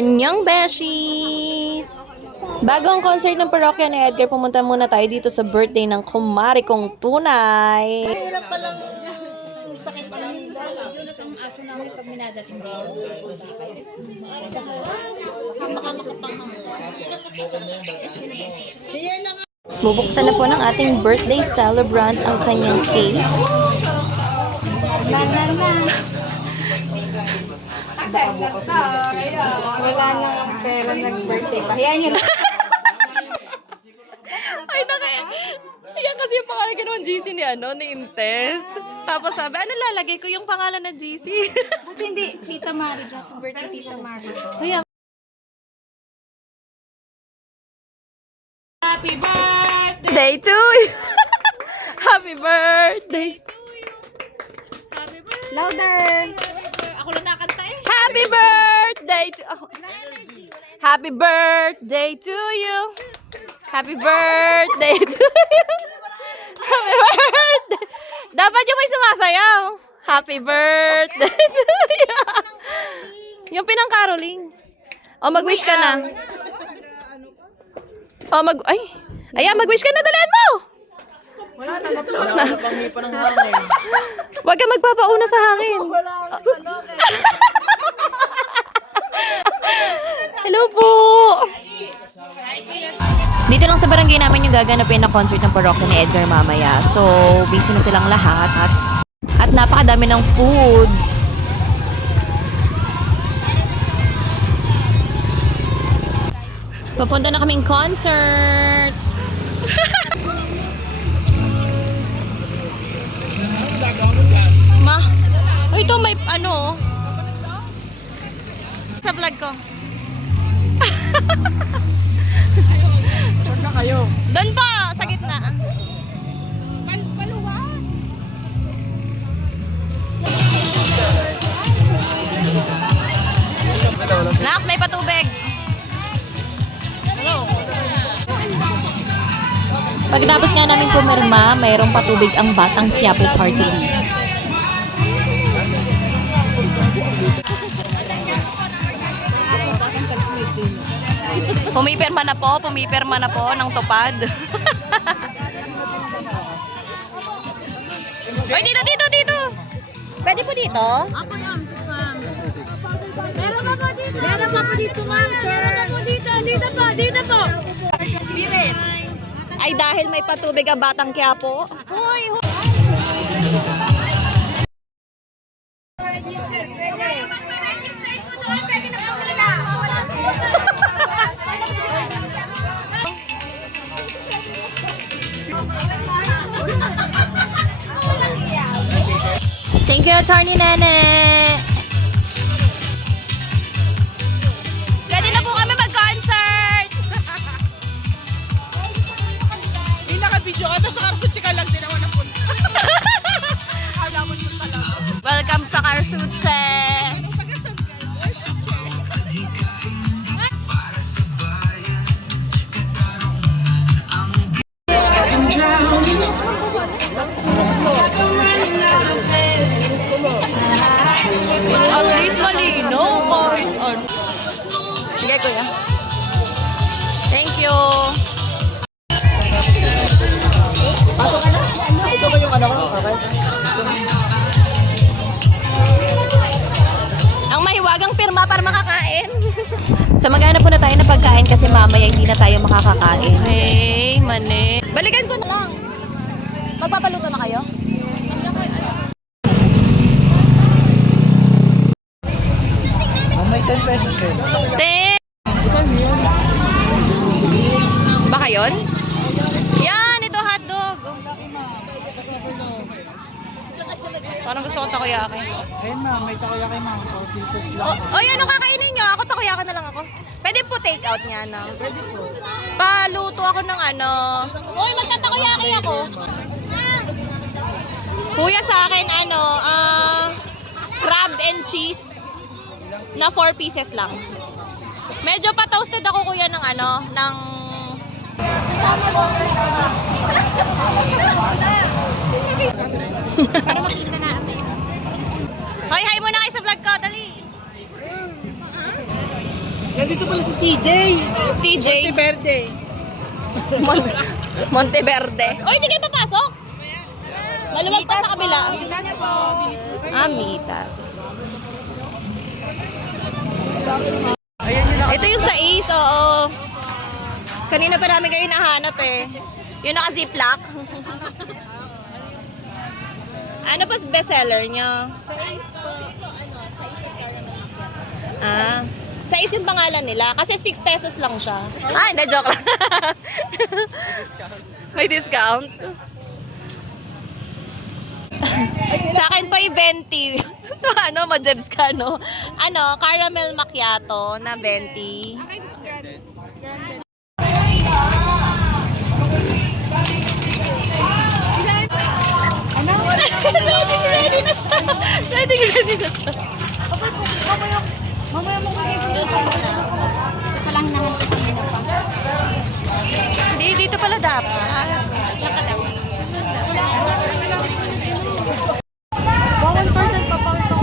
Anyong Beshies! Bago ang concert ng parokya ni Edgar, pumunta muna tayo dito sa birthday ng kumari kong tunay. Mahirap palang sakit pa lang nila. Yun ang aso namin pag minadating dito. Baka makapangang. Siya lang. Bubuksan na po ng ating birthday celebrant ang kanyang cake. Wala nang ang pera nag-birthday pa. Hayaan nyo lang. Ay, Yan kasi yung pangalan ko naman GC ni Intes. Tapos sabi, ano lalagay ko yung pangalan ng GC? Buti hindi, Tita Mari. Happy birthday, Tita Mari. Kaya, Happy birthday! day to you! Happy birthday! Louder! Ako lang nakanta eh. Happy birthday to Happy birthday to you. Happy birthday to you. Happy birthday. Dapat yung may sumasayaw. Happy birthday to you. Yung pinang-caroling. O, mag-wish ka na. O, Ayan, mag-wish ka na, dalaan mo. Wala na pangi pa ng hangin. Huwag ka magpapauna sa hangin. Hello po! Dito lang sa barangay namin yung gaganapin na concert ng parokya ni Edgar mamaya. So, busy na silang lahat at napakadami ng foods. Papunta na kaming concert! Ito may ano sa vlog ko. Saan na kayo? Doon po, sa gitna. Paluwas. Nax, may patubig. Pagkatapos nga namin pumirma, mayroong patubig ang Batang Quiapo Party List. Pumipirma na po ng tupad. Ay, dito! Pwede po dito? Ako yan, ma'am. Meron pa po dito. Meron pa po dito, ma'am, sir. Meron pa po dito po. Birit. Ay, dahil may patubig ang Batang Quiapo. Hoy! Thank you, Attorney Nene. Ready na po kami mag-concert. Hindi naka-video ka. Tapos sa Karsuchi ka lang din ako napunta. Akala mo yun pala. Welcome sa Karsuche. Ang liit malino. Sige, kuya. Thank you. Ito ba yung ano ko? Okay. Ang mahiwagang pirma para makakain. So maghanap po na tayo na pagkain kasi mamaya hindi na tayo makakakain. Hey, mane. Balikan ko na lang. Magpapaluto na kayo? May 10 pesos eh. Baka yun? Yan, ito hotdog. Parang gusto kong takoyaki. Ayun ma'am, may takoyaki ma'am. 4 pieces lang. Oy, ano kakainin nyo? Ako takoyaki na lang ako. Pwede po take out niya na. Pwede po. Paluto ako ng ano. Oy, magtatakoyaki ako. Kuya sa akin ano, crab and cheese na 4 pieces lang. Medyo pa toasted ako kuya ng ano, ng Para makita natin. Hoy, hi muna kayo sa vlog ko, dali. TJ. Verde. Monteverde. Oy, hindi kayo papasok? Maluwag pa sa kabila. Mitas. Ito yung sa Ace, oo. Kanina pa namin kayo nahanap eh. Yung naka-ziplock. Ano pa bestseller niya? Sa Ace po, sa Ace of Caramel. Sa Ace yung pangalan nila. Kasi 6 pesos lang siya. Hindi, joke lang. May discount. Sa akin pa yung 20. So majebs ka, no? Caramel macchiato na 20. Ready na siya. Ready na siya. Mamaya mo kasi dito. Walang hinahanap kanina pa. Hindi, dito pala dapat. Bawal person pa pa isang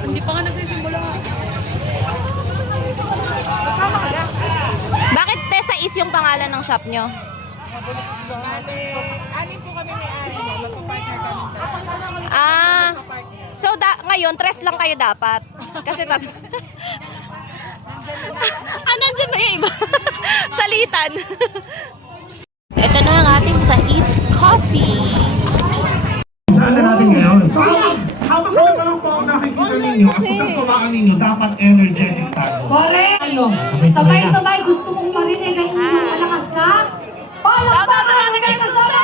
hindi pa nga nagsisimbolo nga. Bakit Tessa is yung pangalan ng shop nyo? Anin po kami may-ari. Magpa-partner kami. So ngayon, 3 lang kayo dapat. Kasi nandyan na yung iba. Salitan. Ito na ang ating sa East Coffee. Saan na natin ngayon? So, habang kami pa lang po ang nakikita ninyo at pasasawaan ninyo, dapat energetic tayo. Correct! Sabay-sabay gusto kong marinig ang inyong malakas na palakpakan ng mga kasama!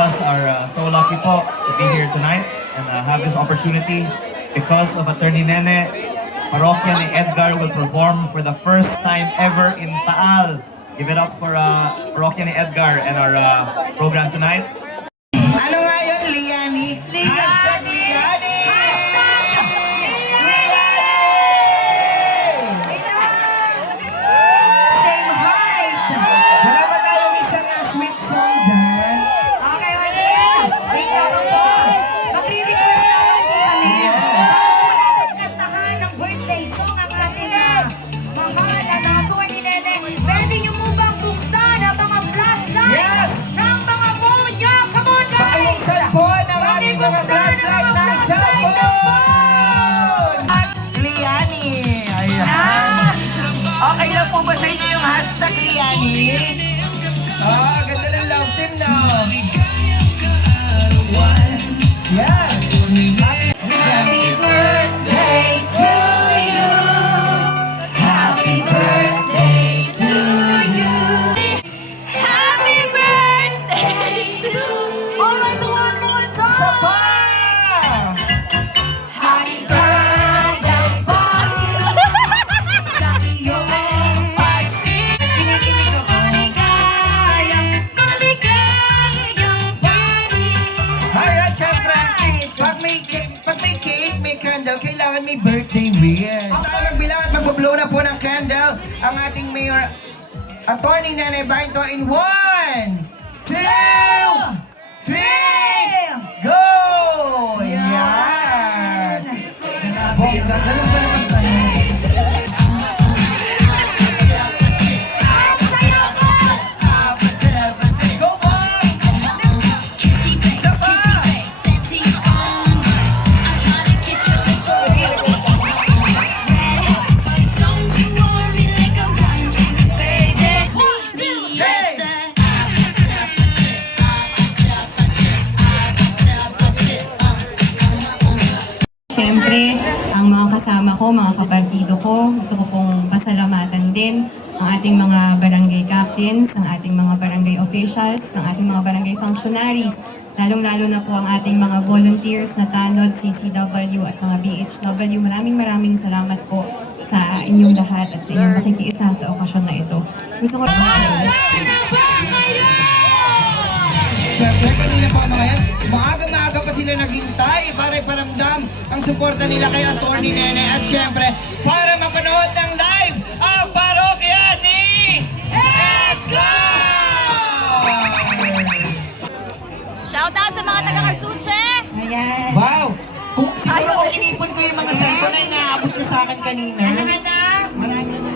us are so lucky po to be here tonight and have this opportunity because of Attorney Nene. Parokya ni Edgar will perform for the first time ever in Taal. Give it up for Parokya ni Edgar and our program tonight. Ano nga yun, Liani? Hashtag Liani! Same height! Wala ba tayong isang sweet song dyan? Okay, once again, wait lang po. Magre-request lang po kami. Bago po natin kantahan ng birthday song ang ating mahal na Attorney Nene. Pwede niyo mo bang buksan ang mga flashlight Yes! ng mga phone niyo? Come on, guys! Pakibuksan po ng ating mga flashlight ng cellphone! At Liani! Ayan. Okay lang po ba sa inyo yung hashtag Liani? Ganda ng love team na. Yeah. Happy birthday to you. Happy birthday to you. Happy birthday to you. All right, one more time. Isa pa! Haligayang pati sa iyong pagsisimula. Kinikilig ako. Maligayang pati. Alright, syempre, pag may cake, may candle, kailangan may birthday wish. Tayo magbilang at magbublow na po ng candle ang ating Mayor Attorney Nene Bainto in 1, 2, 3, go! Yan! Bongga, ganun ba naman tanong? Go on! Isa pa! Siyempre, ang mga kasama ko, mga kapartido ko, gusto ko pong pasalamatan din ang ating mga barangay captains, ang ating mga barangay officials, ang ating mga barangay functionaries, lalong-lalo na po ang ating mga volunteers na tanod, CCW at mga BHW. Maraming salamat po sa inyong lahat at sa inyong nakikiisa sa okasyon na ito. Gusto ko Siyempre, kanina pa mga yan, maaga-maaga pa sila naghintay para iparamdam ang suporta nila kay Attorney Nene. At siyempre, para mapanood ng live ang parokya ni Edgar! Shoutout sa mga taga-Karsuche! Ayan. Wow! Kung siguro kung inipon ko yung mga cellphone na inaabot ko sa akin kanina. Ano ka na? Marami na.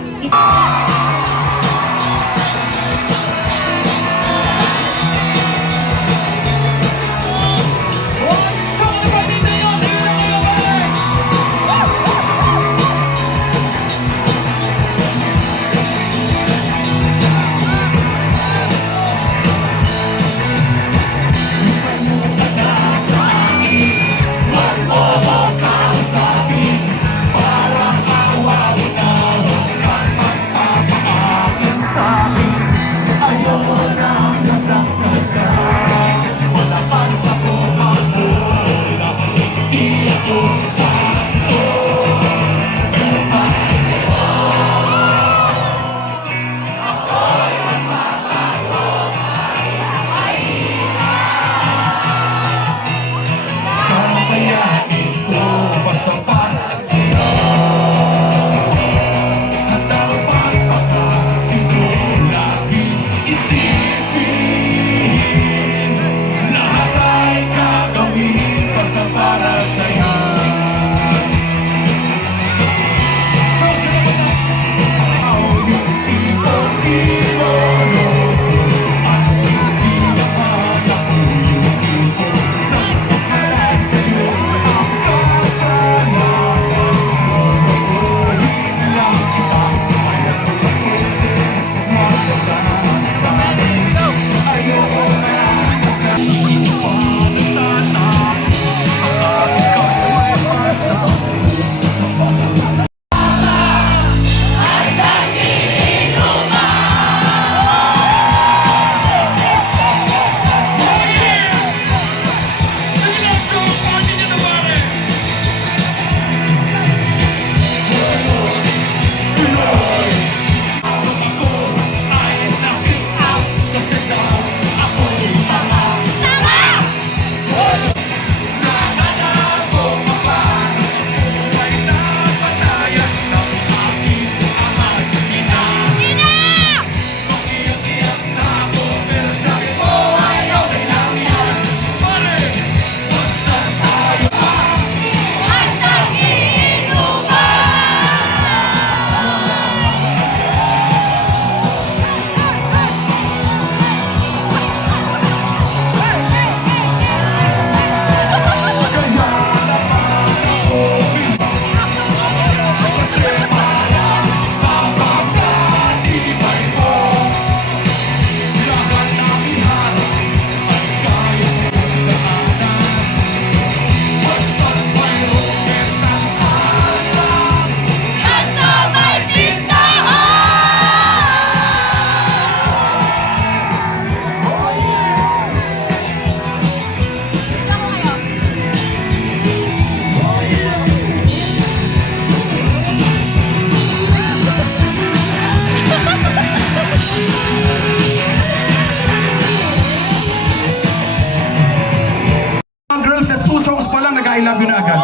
songs pa lang, nag-I love you na agad.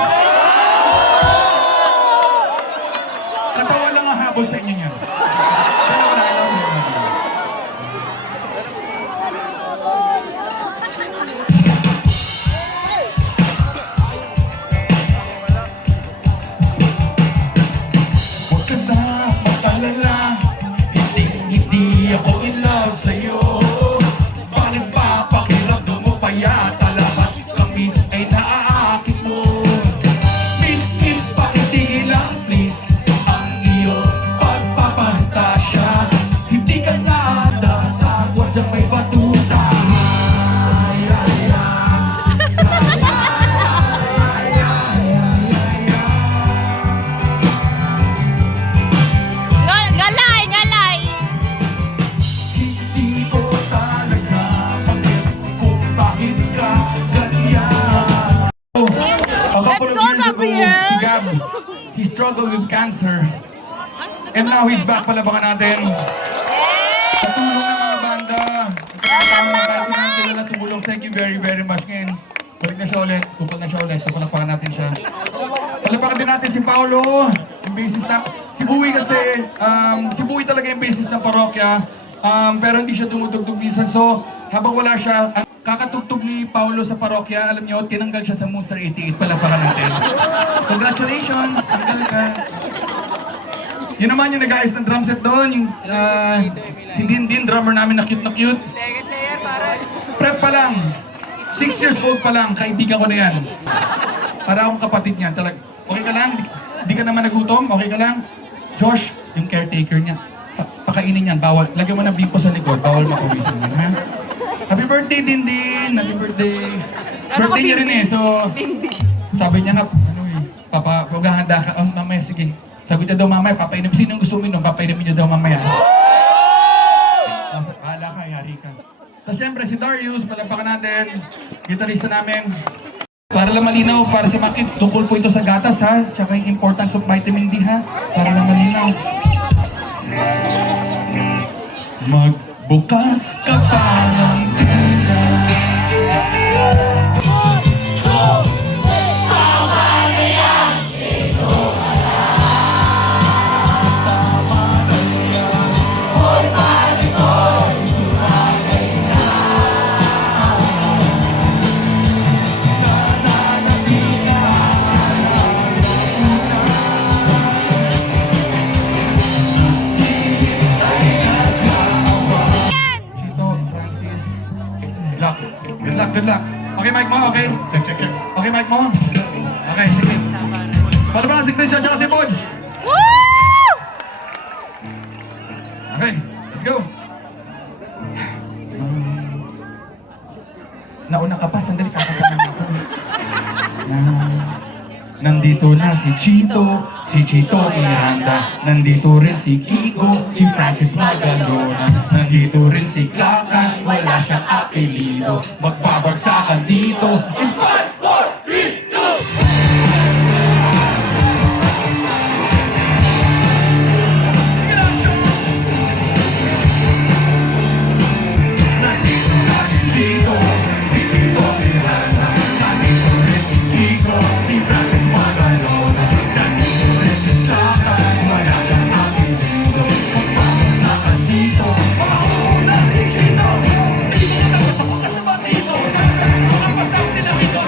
Katawa lang ang habol sa inyo niyan. Kaya wala, I love you, I love you. Huwag ka na mag-alala, hindi ako in love sa'yo. Bakit ba pakiramdam mo pa yata lahat kami ay naaakit mo? Miss, bakit di lang please ang iyong pagpapantasya? Hindi ka nada sa kwadya may batuta. Galay, galay. Hindi ko talaga mag-guess kung bakit ka ganyan. A couple of years ago, si Gab, he struggled with cancer. And now he's back, palabakan natin. Sa tulong ng mga banda. Kahit kilala tumulong. Thank you very, very much. Ngayon, balik na siya ulit. Kupal na siya ulit. So palapakan natin siya. Palapakan din natin si Paolo. Yung bassist na. Si Buwi kasi, si Buwi talaga yung bassist ng parokya. Pero hindi siya dumudugtog minsan. So, habang wala siya, ang kakatugtog ni Paolo sa parokya, alam nyo, tinanggal siya sa Monster 88. Palapakan natin. Congratulations! Tanggal ka. Yun naman yung nag-ayos ng drum set doon. Yung, si Din, drummer namin na cute na cute. Prep pa lang. 6 years old pa lang, kaibigan ko na yan. Para akong kapatid niya. Okay ka lang? Hindi ka naman nagutom? Okay ka lang? Josh, yung caretaker niya. Pakainin yan, bawal. Lagyan mo ng bipo sa likod, bawal mapawisan yan, ha? Happy birthday, Din! Happy birthday! Birthday niya rin eh, so... Sabi niya nga, paghahanda ka. Oh, mamaya, sige. Sabi niya daw mamaya, papainom. Sinong gusto uminom? Papainumin niya daw mamaya. Bahala ka, yari ka. Tapos siyempre, si Darius, palapakan natin. Gitarista namin. Para lang malinaw, para sa mga kids, tungkol po ito sa gatas, ha? Tsaka yung importance of vitamin D, ha? Para lang malinaw. Magbukas ka pa ng tila. Good luck. Okay, mic mo, okay? Check. Okay, mic mo? Okay, sige. Para ba si Chris at si Bodge? Woo! Okay, let's go. Nauna ka pa, sandali, kakanta na ako. Nandito na si Chito Miranda. Nandito rin si Kiko, si Francis Magalona. Nandito rin si Klakan, wala siyang apelido. Magbabagsakan dito in 5, 4, 3, 2! Sige lang, show! Nandito na si Chito Miranda. Nandito rin si Kiko, si Francis Magalona. Nandito rin si Klakan, wala siyang apelido. Magbabagsakan dito. Mauna si Chito. Hindi mo na dapat ako kasama dito. Sa mga pasang tinakito,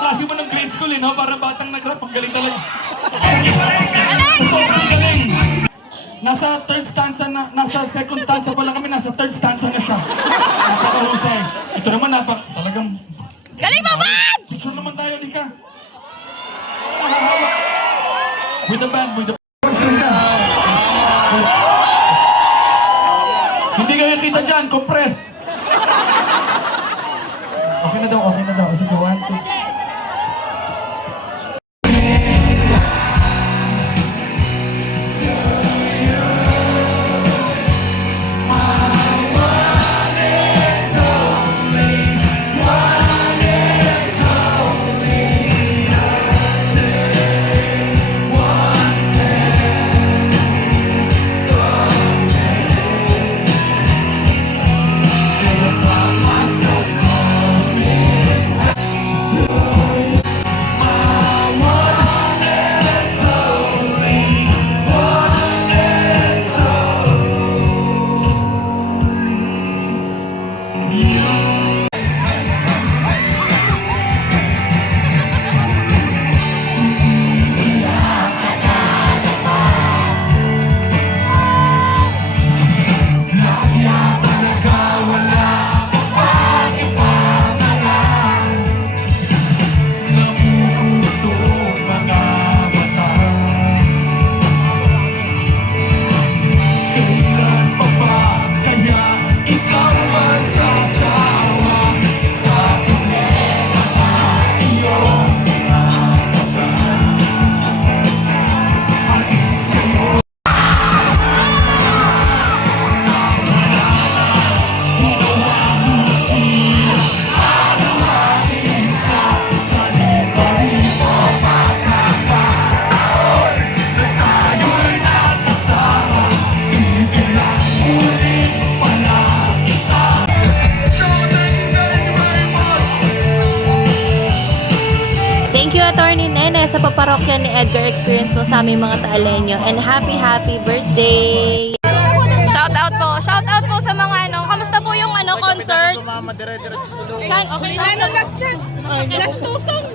kaklase mo ng grade school, no? Parang batang nag-rap, ang galing talaga. Sa sobrang galing. Nasa third stanza na, nasa second stanza pa lang kami, nasa third stanza na siya. Napakahusay. Ito naman, talagang... Galing mo, Bad! Sure naman tayo, Lika. Nakahawak. With the band, with the Hindi kayo kita dyan, compress. Okay na daw, okay na daw. Sige, 1, 2. Thank you, Attorney Nene, sa paparokya ni Edgar experience mo sa aming mga Taaleño. And happy birthday! Shout out po sa mga kamusta po yung concert? Okay lang. Nagchat. Alas tusong.